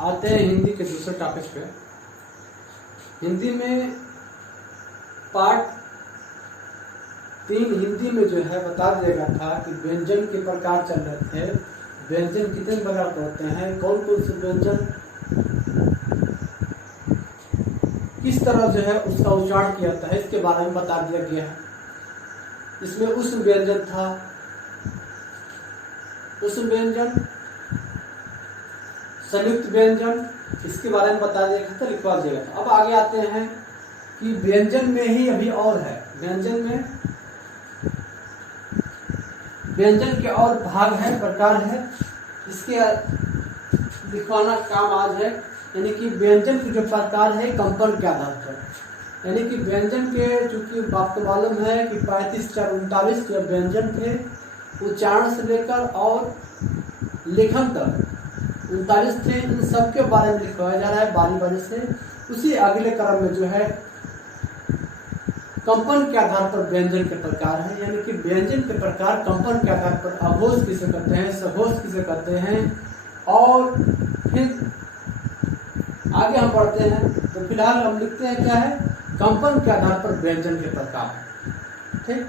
आते हैं हिंदी के दूसरे टॉपिक पे। हिंदी में पार्ट 3 हिंदी में जो है बता दिया गया था कि व्यंजन के प्रकार चल रहे थे। व्यंजन कितने प्रकार के होते हैं, कौन कौन से व्यंजन किस तरह जो है उसका उच्चारण किया जाता है, इसके बारे में बता दिया गया है। इसमें उष्ण व्यंजन था, उष्ण व्यंजन, संयुक्त व्यंजन, इसके बारे में बता दिया था, लिखवा दिया था। अब आगे आते हैं कि व्यंजन में ही अभी और है, व्यंजन में व्यंजन के और भाग है, प्रकार है, इसके लिखवाना काम आज है। यानी कि व्यंजन के जो प्रकार है कंपन के आधार पर, यानी कि व्यंजन के, चूंकि आपको मालूम है कि 35-39 के व्यंजन थे, उच्चारण से लेकर और लेखन तक 39 थे। इन सब के बारे में लिखवाया जा रहा है बारी बारी से। उसी अगले क्रम में जो है कंपन के आधार पर व्यंजन के प्रकार है, यानी कि व्यंजन के प्रकार कंपन के आधार पर अघोष किसे कहते हैं, सघोष किसे कहते हैं, और फिर आगे हम बढ़ते हैं। तो फिलहाल हम लिखते हैं क्या है, कंपन के आधार पर व्यंजन के प्रकार। ठीक,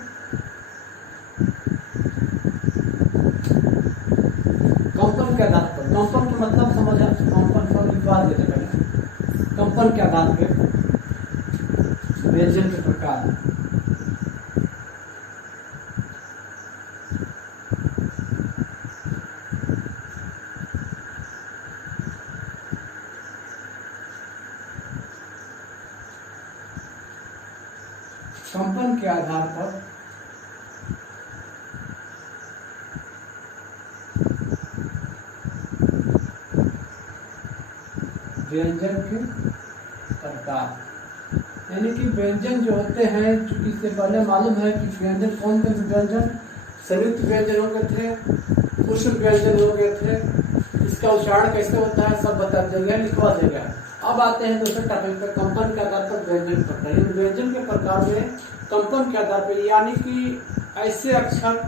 कंपन के आधार पर, कंपन के मतलब समझ, कंपन को लिखवा देते पहले। कंपन के आधार पर व्यंजन के प्रकार। कंपन के आधार पर व्यंजन के प्रकार, यानी कि व्यंजन जो होते हैं, चूंकि इससे पहले मालूम है कि व्यंजन कौन कौन से व्यंजन, संयुक्त व्यंजन हो गए थे, उष्ण व्यंजन हो गए थे, इसका उच्चारण कैसे होता है सब बता दिया गया, लिखवा दिया गया। अब आते हैं दूसरे टॉपिक पे, कंपन के आधार पर व्यंजन प्रकार। व्यंजन के प्रकार में कंपन के आधार पर, यानी कि ऐसे अक्षर,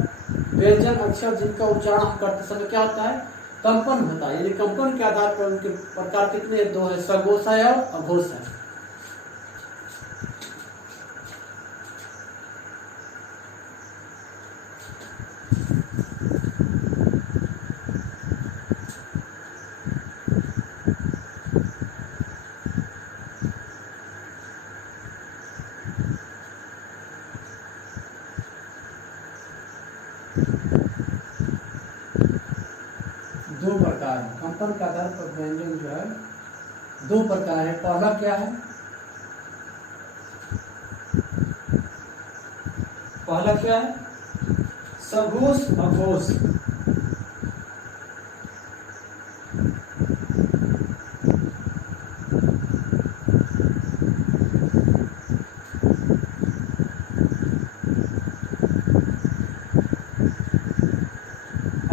व्यंजन अक्षर जिनका उच्चारण हम करते समय क्या होता है, कंपन होता है। यानी कंपन के आधार पर उनके प्रकार कितने, 2 है, सघोष है और अघोष है। दो प्रकार है कंपन के आधार पर व्यंजन जो है, 2 प्रकार है। पहला क्या है, पहला क्या है, सघोष अघोष।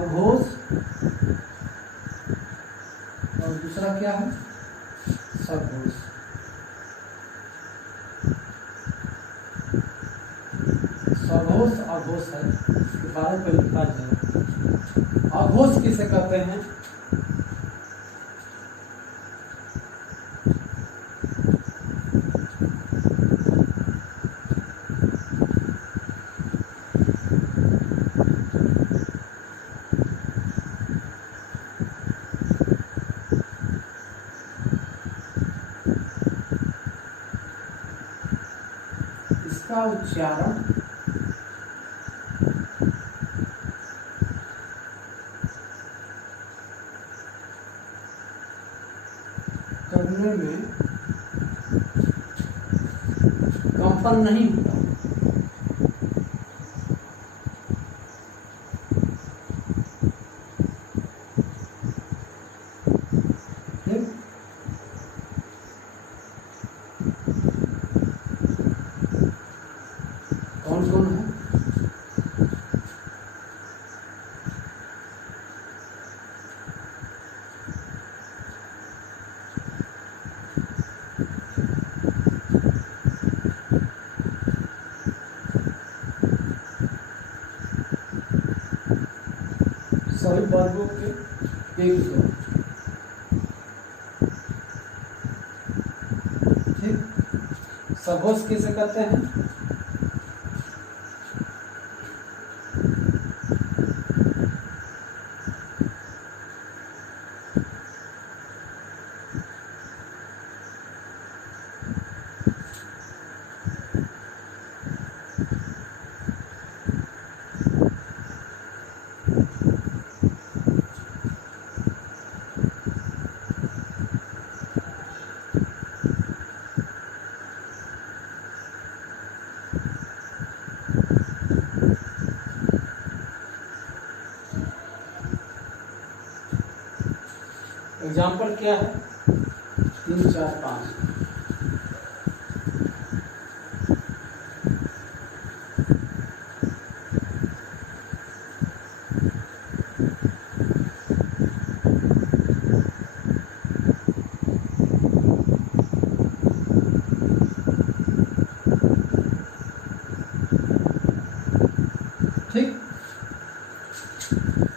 अघोष, और दूसरा क्या है, सघोष। सघोष अघोष है, इसके बारे में लिखा जाए। अघोष किसे कहते हैं, इसका उच्चारण करने में कंपन नहीं होता। कौन कौन है, सभी वर्गों के 1 2। ठीक, सघोष किसे कहते हैं? एग्जाम्पल क्या है? 3 4 5। ठीक,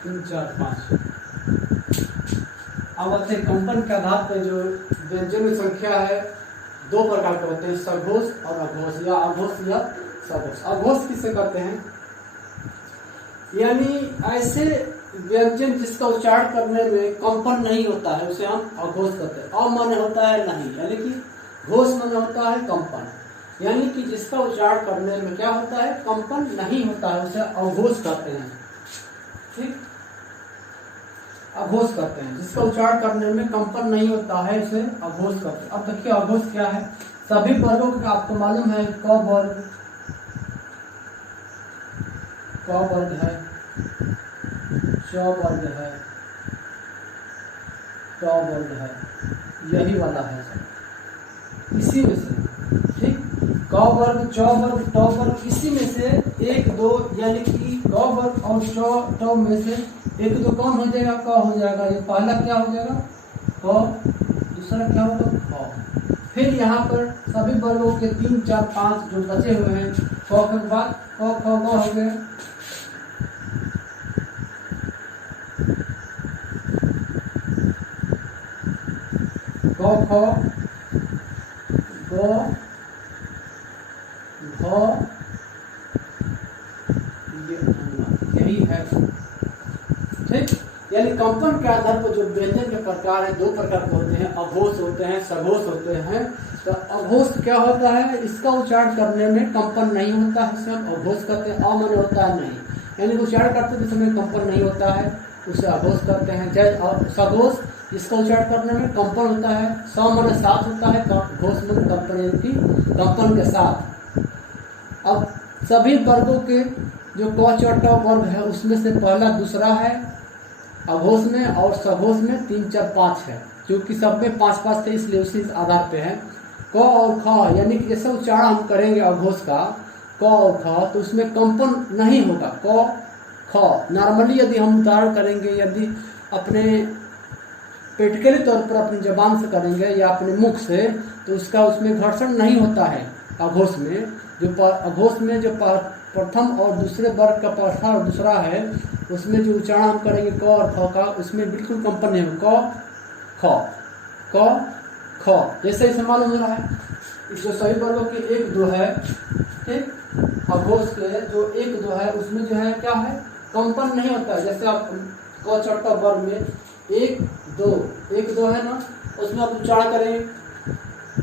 3 4 5। अब आते हैं कंपन के आधार पर जो व्यंजन की संख्या है, 2 प्रकार के होते हैं, सघोष और अघोष, या अघोष या सघोष। अघोष किसे कहते हैं? यानी ऐसे व्यंजन जिसका उच्चारण करने में कंपन नहीं होता है उसे हम अघोष कहते हैं। अ माने होता है नहीं, यानी कि घोष माने होता है कंपन, यानी कि जिसका उच्चारण करने में क्या होता है? कंपन नहीं होता है, उसे अघोष कहते हैं। ठीक, अघोष करते हैं, जिसका उच्चारण करने में कंपन नहीं होता है उसे अघोष करते हैं। अब देखिए अघोष क्या है? सभी वर्गों का आपको मालूम है, क वर्ग है, च वर्ग है, ट वर्ग है, यही वाला है सब, इसी में से। ठीक, क वर्ग, च वर्ग, ट वर्ग, इसी में से 1 2, यानी कि क वर्ग और ट में से 1 2 कौन हो जाएगा? क हो जाएगा। ये पहला क्या हो जाएगा? क, दूसरा क्या होगा? ख। फिर यहाँ पर सभी वर्गों के 3 4 5 जो बचे हुए हैं, क के बाद क ख ग हो गए। क ख ग घ, यही है। ठीक, यानी कंपन के आधार पर जो व्यंजन के प्रकार है, 2 प्रकार के होते हैं, अघोष होते हैं, सघोष होते हैं। तो अघोष क्या होता है? इसका उच्चारण करने में कंपन नहीं होता है, इसे हम अघोष कहते हैं। अ माने होता है नहीं, यानी उच्चारण करते समय कंपन नहीं होता है, उसे अघोष करते हैं। जैसे सघोष, इसका उच्चारण करने में कंपन होता है, स माने साथ होता है, घोष माने कंपन, यानी कि कंपन के साथ। अब सभी वर्गों के जो क च ट वर्ग है उसमें से पहला दूसरा है अघोष में, और सघोष में 3 4 5 है, क्योंकि सब में 5 5 थे इसलिए उसी आधार पे है। क और ख, यानी कि जैसे उच्चारण हम करेंगे अघोष का क और ख, तो उसमें कंपन नहीं होगा। क ख नॉर्मली यदि हम उच्चारण करेंगे, यदि अपने प्रैक्टिकली तौर पर अपनी जबान से करेंगे या अपने मुख से, तो उसका उसमें घर्षण नहीं होता है। अघोष में जो प्रथम और दूसरे वर्ग का पहला और दूसरा है, उसमें जो उच्चारण हम करेंगे क और ख का, उसमें बिल्कुल कंपन नहीं होगा। क ख जैसे इसे मालूम हो रहा है। जो सभी वर्गों के 1 2 है, ठीक, अघोष के जो 1 2 है उसमें जो है क्या है? कंपन नहीं होता है। जैसे आप क च ट वर्ग में 1 2 है ना, उसमें आप उच्चारण करेंगे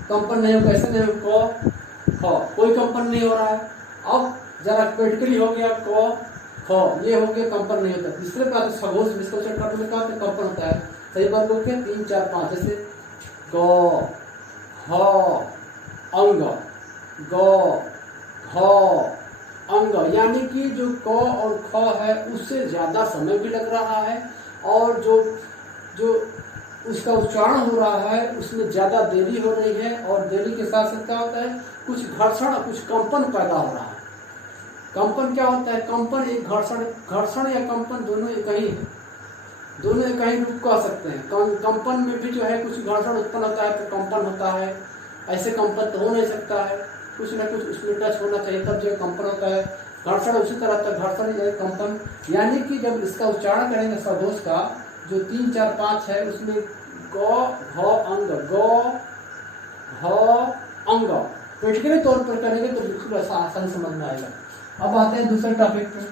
कंपन नहीं होगा। कैसे नहीं होगा? क ख, कोई कंपन नहीं हो रहा है। अब जरा प्रैक्टिकली हो गया क ख, ये हो गया, कंपन नहीं होता। तीसरे बात सघोष में इसका उच्चारण करने में क्या होता है? कंपन होता है। सही वर्गों के 3 4 5, जैसे ग ह अंग, ग घ अंग, यानी कि जो क और ख है उससे ज्यादा समय भी लग रहा है, और जो उसका उच्चारण हो रहा है उसमें ज्यादा देरी हो रही है, और देरी के साथ साथ क्या होता है? कुछ घर्षण, कुछ कंपन पैदा हो रहा है। कंपन क्या होता है? कंपन एक घर्षण या कंपन दोनों एक ही है, दोनों एक ही रूप कह सकते हैं। कंपन में भी जो है कुछ घर्षण उत्पन्न होता है तो कंपन होता है, ऐसे कंपन तो हो नहीं सकता है, कुछ ना कुछ उसमें टच होना चाहिए तब जो कंपन होता है। घर्षण उसी तरह का घर्षण या कंपन, यानी कि जब इसका उच्चारण करेंगे सघोष का, जो 3 4 5 है उसमें ग ह अंग, ग ह अंग प्रैक्टिकली तौर पर करेंगे तो बिल्कुल आसान समझ में आएगा। अब आते हैं दूसरे टॉपिक पे।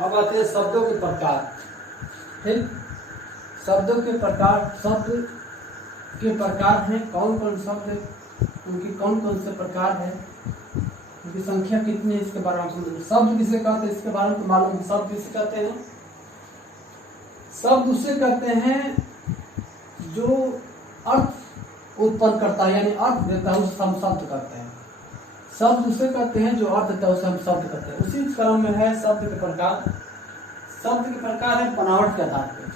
अब आते हैं शब्दों के प्रकार। ठीक, शब्दों के प्रकार, शब्द के प्रकार हैं कौन कौन शब्द, उनकी कौन कौन से प्रकार है, उनकी संख्या कितनी है, इसके बारे में समझेंगे। शब्द किसे कहते हैं इसके बारे में मालूम है। शब्द किसे कहते हैं? शब्द उसे कहते हैं जो अर्थ उत्पन्न करता है, यानी अर्थ देता है, उसे हम शब्द कहते हैं। शब्द उसे कहते हैं जो अर्थ देता है, उसे हम शब्द कहते हैं। उसी क्रम में है शब्द के प्रकार। शब्द के प्रकार है बनावट के आधार पर।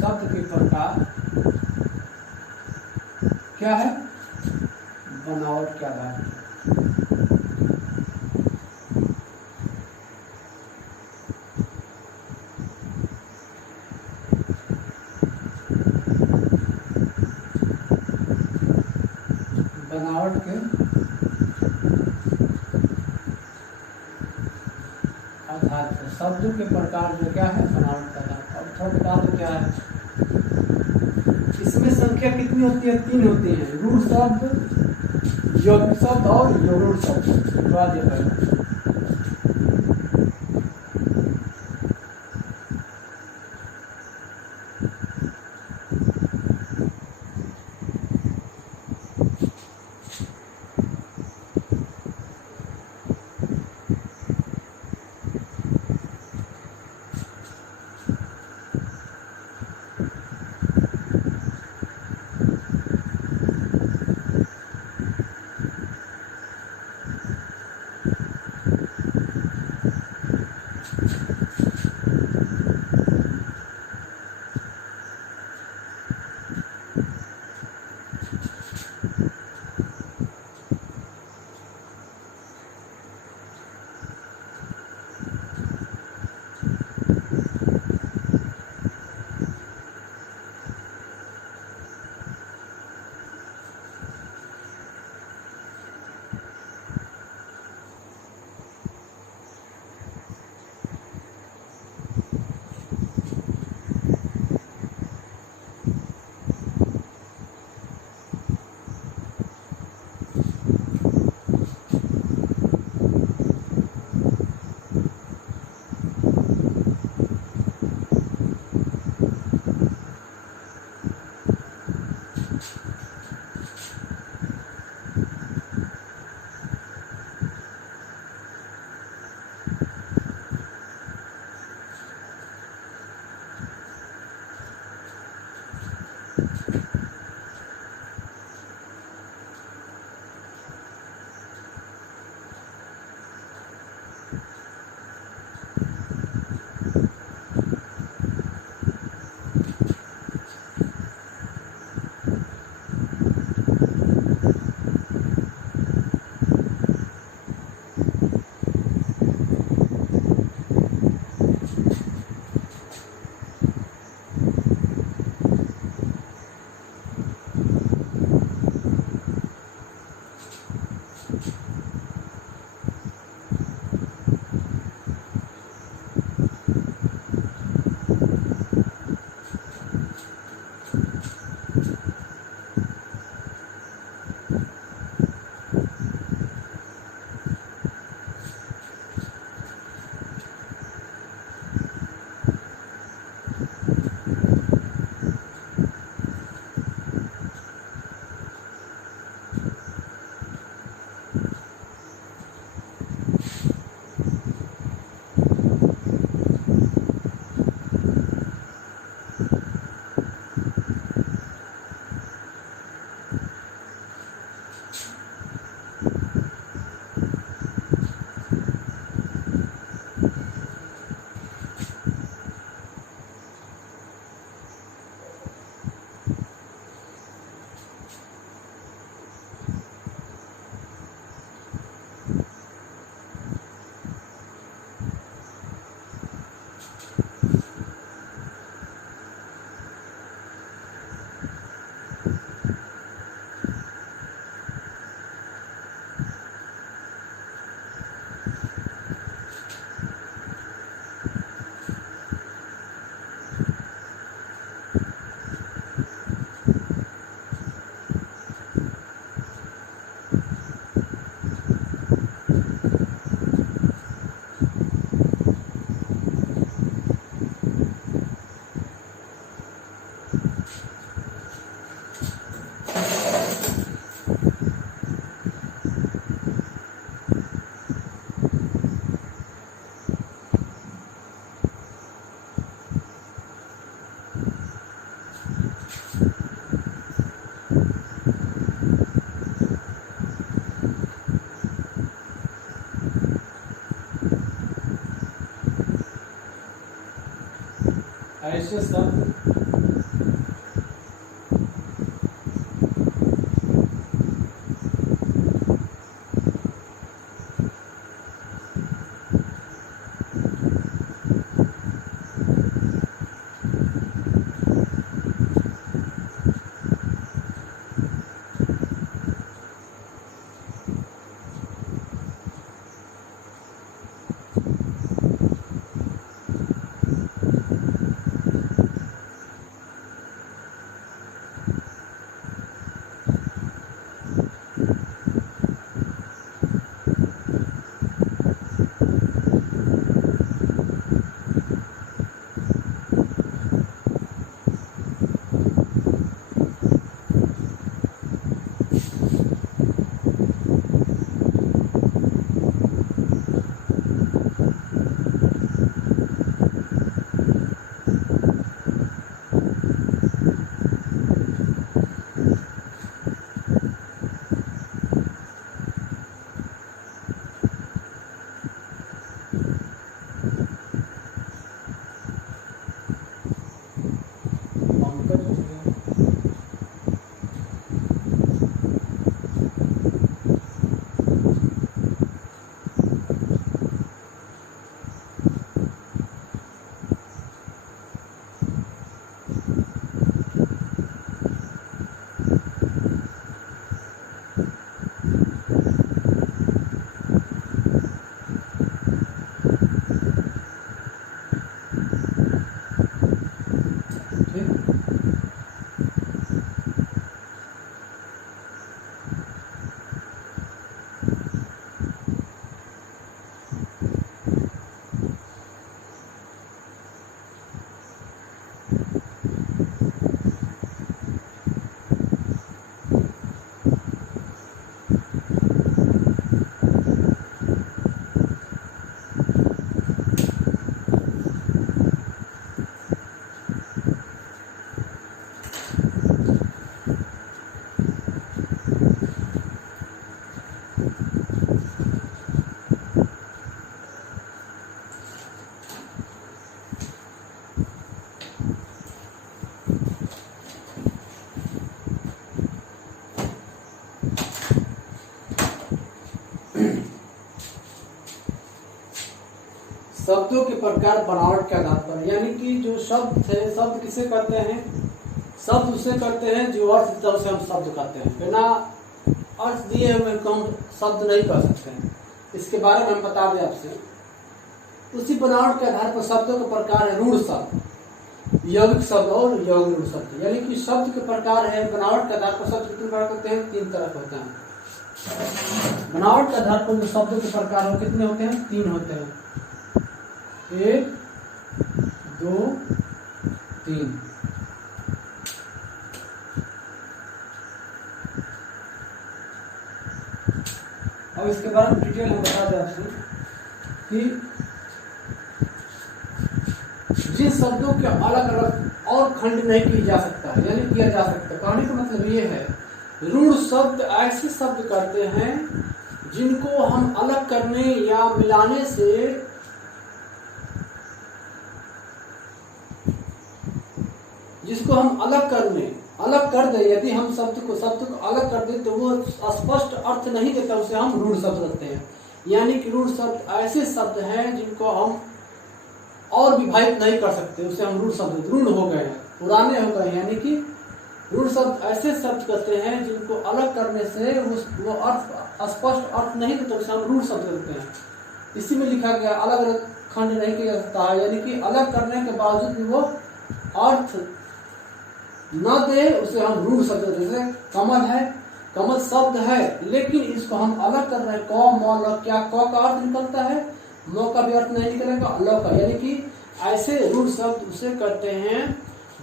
शब्द के प्रकार क्या है? बनावट के आधार पर। बनावट के आधार पर शब्द के प्रकार जो क्या है? बनावट का आधार। अब थोड़ा बता दो क्या है इसमें संख्या कितनी होती है? 3 होती है, रूढ़ शब्द, यौगिक शब्द और यौगिक शब्द। बात ये पहले ऐसे शब्द शब्दों के प्रकार बनावट के आधार पर, यानी कि जो शब्द है, शब्द किसे कहते हैं? शब्द उसे कहते हैं जो अर्थ देता है उसे हम शब्द कहते हैं। बिना अर्थ दिए हुए को हम शब्द नहीं कह सकते हैं। इसके बारे में हम बता दें आपसे। उसी बनावट के आधार पर शब्दों के प्रकार है रूढ़ शब्द, यौगिक शब्द और यौगिक रूढ़ शब्द। यानी कि शब्द के प्रकार है बनावट के आधार पर शब्द कितने प्रकार होते हैं? 3 तरह के होते हैं। बनावट के आधार पर जो शब्दों के प्रकार हो कितने होते हैं? 3 होते हैं। 1 2 3। अब इसके बारे में डिटेल हम बता दें आपसे कि जिन शब्दों के अलग अलग और खंड नहीं किया जा सकता, यानी किया जा सकता। कहने का मतलब ये है, रूढ़ शब्द ऐसे शब्द करते हैं जिनको हम अलग करने या मिलाने से, जिसको हम अलग कर दे, यदि हम शब्द को अलग कर दे तो वो स्पष्ट अर्थ नहीं देता, उसे हम रूढ़ शब्द रखते हैं। यानी कि रूढ़ शब्द ऐसे शब्द हैं जिनको हम और विभाजित नहीं कर सकते, उसे हम रूढ़ शब्द, रूढ़ हो गए हैं, पुराने हो गए। यानी कि रूढ़ शब्द ऐसे शब्द कहते हैं जिनको अलग करने से वो अर्थ स्पष्ट अर्थ नहीं देता, उसे हम रूढ़ शब्द कहते हैं। इसी में लिखा गया अलग अलग खंड नहीं किया जा सकता है, यानी कि अलग करने के बावजूद भी वो अर्थ न दे, उसे हम रूढ़ शब्द। जैसे कमल है, कमल शब्द है लेकिन इसको हम अलग कर रहे हैं। क म ल, क्या क का अर्थ निकलता है, म का भी अर्थ नहीं निकलेगा, ल का। यानी कि ऐसे रूढ़ शब्द उसे कहते हैं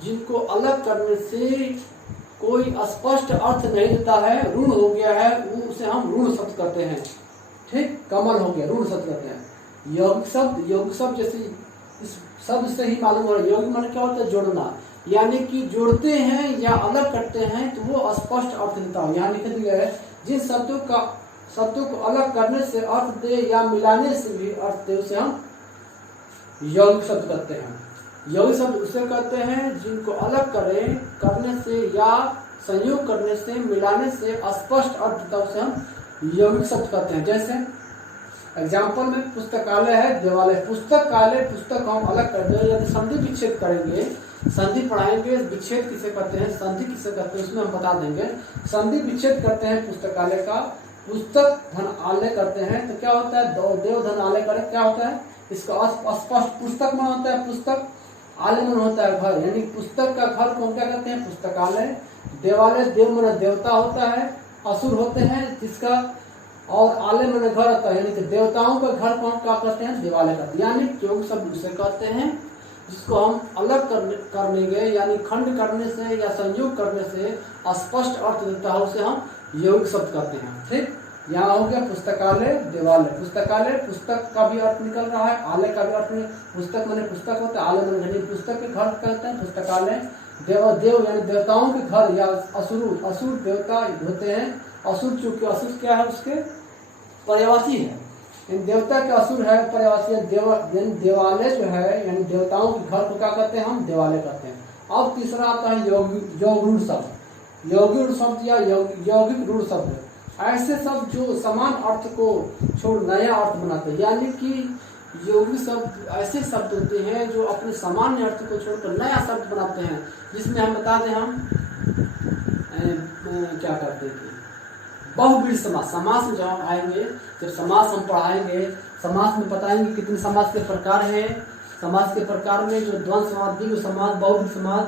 जिनको अलग करने से कोई स्पष्ट अर्थ नहीं देता है, रूढ़ हो गया है, उसे हम रूढ़ शब्द कहते हैं। ठीक, कमल हो गया, रूढ़ शब्द कहते हैं। यौगिक शब्द जैसे इस शब्द से ही मालूम हो रहा है, यौगिक माने क्या होता है? जोड़ना। यानी कि जोड़ते हैं या अलग करते हैं तो वो स्पष्ट अर्थ देता हो। यहाँ लिख दिया है, जिन शब्दों को अलग करने से अर्थ दे या मिलाने से भी अर्थ दे, उसे हम यौगिक शब्द कहते हैं। यौगिक शब्द उसे कहते हैं जिनको अलग करने से या संयोग करने से, मिलाने से स्पष्ट अर्थ होता है, उसे हम यौगिक शब्द कहते हैं। जैसे एग्जाम्पल में पुस्तकालय है, देवालय। पुस्तकालय, पुस्तक हम अलग कर दें, यदि संधि विच्छेद करेंगे, संधि पढ़ाएंगे, विच्छेद किसे कहते हैं, संधि किसे कहते हैं, उसमें हम बता देंगे। संधि विच्छेद करते हैं पुस्तकालय का, पुस्तक धन आलय करते हैं, तो क्या होता है, देव धन आलय करें, क्या होता है, इसका स्पष्ट पुस्तक में होता है पुस्तक, आलय मन होता है घर, यानी पुस्तक का घर को क्या कहते हैं, पुस्तकालय। देवालय, देव मन देवता होता है, असुर होते हैं जिसका, और आलय मन घर होता है, यानी कि देवताओं का घर को हम क्या कहते हैं, देवालय कहते हैं। यानी यौगिक शब्द उसे कहते हैं जिसको हम अलग करने गए, यानी खंड करने से या संयोग करने से स्पष्ट अर्थ देता है, उसे हम यौगिक शब्द कहते हैं। ठीक, यहाँ हो गया पुस्तकालय, देवालय। पुस्तकालय, पुस्तक का भी अर्थ निकल रहा है, आलय का भी अर्थ नहीं, पुस्तक माने पुस्तक होता है, आलय माने पुस्तक के घर कहते हैं पुस्तकालय। देव यानी देवताओं के घर, या असुर देवता होते हैं। असुर, चूंकि असुर क्या है, उसके पर्यायवाची है, देवता के असुर है, पर्यायवाची है। देवालय जो है यानी देवताओं के घर को क्या कहते हैं, हम देवालय कहते हैं। अब तीसरा आता है यौगिक शब्द। यौगिक शब्द या यौगिक रूढ़ शब्द, ऐसे शब्द जो समान अर्थ को छोड़ नया अर्थ बनाते हैं। यानी कि यौगिक शब्द ऐसे शब्द होते हैं जो अपने सामान्य अर्थ को छोड़कर नया शब्द बनाते हैं, जिसमें हम बता दें, हम क्या करते थे, बहुब्रीहि समास। समास में जब हम आएंगे, जब समास हम पढ़ाएंगे, समास में बताएंगे कितने समास के प्रकार हैं। समास के प्रकार में जो द्वंद्व समास, द्विगु समास, बहुब्रीहि समास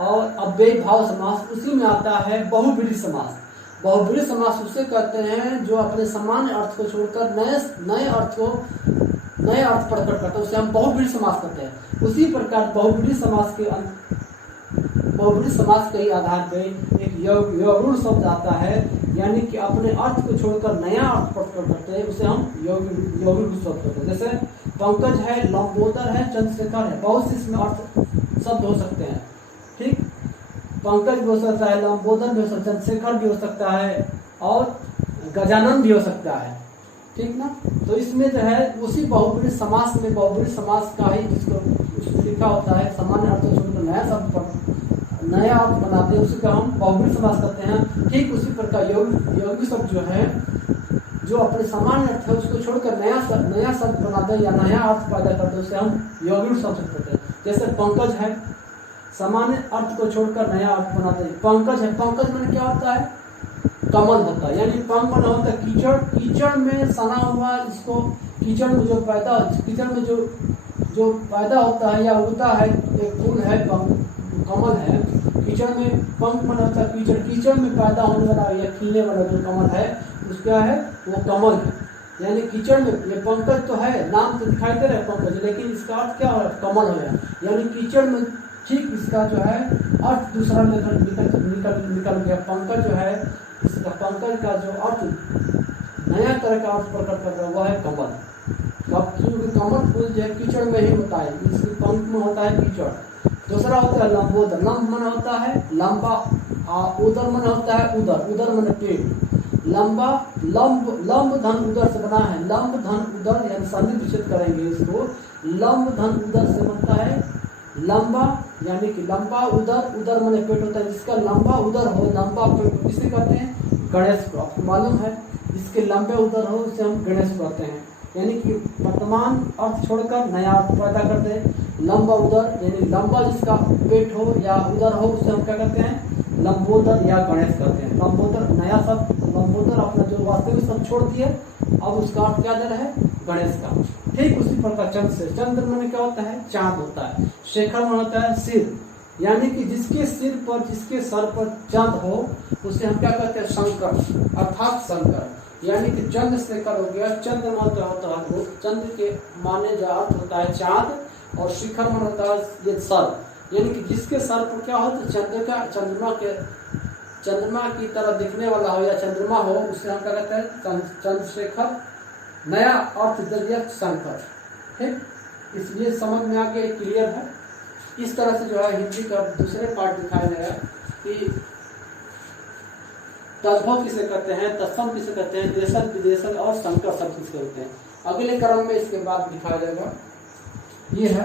और अव्ययी भाव समास, उसी में आता है बहुब्रीहि समास। बहुब्रीहि समास उसे कहते हैं जो अपने सामान्य अर्थ को छोड़कर नए अर्थ प्रकट करते हैं, उसे हम बहुब्रीहि समास कहते हैं। उसी प्रकार बहुब्रीहि समास के ही आधार पे एक यौगिक शब्द आता है, यानी कि अपने अर्थ को छोड़कर नया अर्थ प्रकट करते हैं, उसे हम यौगिक शब्द कहते हैं। जैसे पंकज है, लंबोदर है, चंद्रशेखर है, बहुत से इसमें अर्थ शब्द हो सकते हैं। ठीक, पंकज भी हो सकता है, लंबोदर भी हो सकता है, चंद्रशेखर भी हो सकता है, और गजानन भी हो सकता है। ठीक ना, तो इसमें जो है उसी बहुब्रीहि समास में, बहुब्रीहि समास का ही जिसको लिखा होता है, सामान्य अर्थ को छोड़कर नया अर्थ बनाते हैं, उसका हम बहुब्रीहि समास कहते हैं। ठीक उसी प्रकार यौगिक शब्द जो है, जो अपने सामान्य अर्थ है उसको छोड़कर नया शब्द बनाते हैं या नया अर्थ पैदा करते हैं, उसे हम यौगिक शब्द कहते हैं। जैसे पंकज है, सामान्य अर्थ को छोड़कर नया अर्थ बनाते हैं। पंकज है, पंकज में क्या होता है, कमल होता है, यानी पंक बना होता है कीचड़, कीचड़ में सना हुआ, इसको कीचड़ में जो पैदा होता है या उगता है, एक फूल है, कमल है। कीचड़ में पंख बना होता है, कीचड़ में पैदा होने वाला या खिलने वाला जो कमल है, उसका क्या है, वो कमल है। यानी कीचड़ में ये पंकज तो है, नाम तो दिखाई दे रहा है पंकज, लेकिन इसका अर्थ क्या हो, कमल हो गया। यानी कीचड़ में ठीक इसका जो है अर्थ दूसरा निकल गया। पंकज जो है, इसका पंकज का जो अर्थ नया तरह का अर्थ प्रकट कर रहा है, वह है कमल। क्योंकि कमल फूल जो है कीचड़ में ही होता है, इसके पंख में होता है कीचड़। दूसरा होता है लंबोदर, लंब मन होता है लंबा, उदर मन होता है उदर मन पेट। लंब धन उदर से बना है, लंब धन उदर, यानी संधि विच्छेद करेंगे इसको, लंब धन उदर से बनता है लंबा, यानी कि लंबा उदर मन पेट होता है। जिसका लंबा उदर हो, लंबा पेट, किसे कहते हैं, गणेश को। आपको मालूम है, जिसके लंबे उदर हो उसे हम गणेश कहते हैं। यानी कि वर्तमान अर्थ छोड़कर नया अर्थ पैदा करते हैं। लंबा उदर, यानी लंबा जिसका पेट हो या उदर हो, उसे हम क्या कहते हैं, लंबोदर या गणेश कहते हैं। लंबोदर नया शब्द, लंबोदर अपना जो वास्तविक शब्द छोड़ दिए, अब उसका अर्थ क्या दे रहा है, गणेश का। ठीक उसी प्रकार चंद्र में क्या होता है, चांद होता है। शेखर में होता है सिर, यानी कि जिसके सिर पर, जिसके सर पर चांद हो, उसे हम क्या कहते हैं, शंकर, अर्थात शंकर। यानी कि चंद्रशेखर हो गया, चंद्र होता है, चंद्र के माने जो अर्थ होता है चांद, और शिखर मन होता है ये सर, यानी कि जिसके सर पर क्या हो, तो चंद्रमा की तरह दिखने वाला हो या चंद्रमा हो, उसे हम क्या कहते हैं, चंद्रशेखर। नया अर्थ दे शंकर। ठीक, इसलिए समझ में आके क्लियर है। इस तरह से जो है हिंदी का दूसरे पार्ट दिखाया गया कि तद्भव किसे कहते हैं, तत्सम किसे कहते हैं, देशक विदेशक और शंकर शब्द किसे होते हैं। अगले क्रम में इसके बाद दिखाया जाएगा। ये है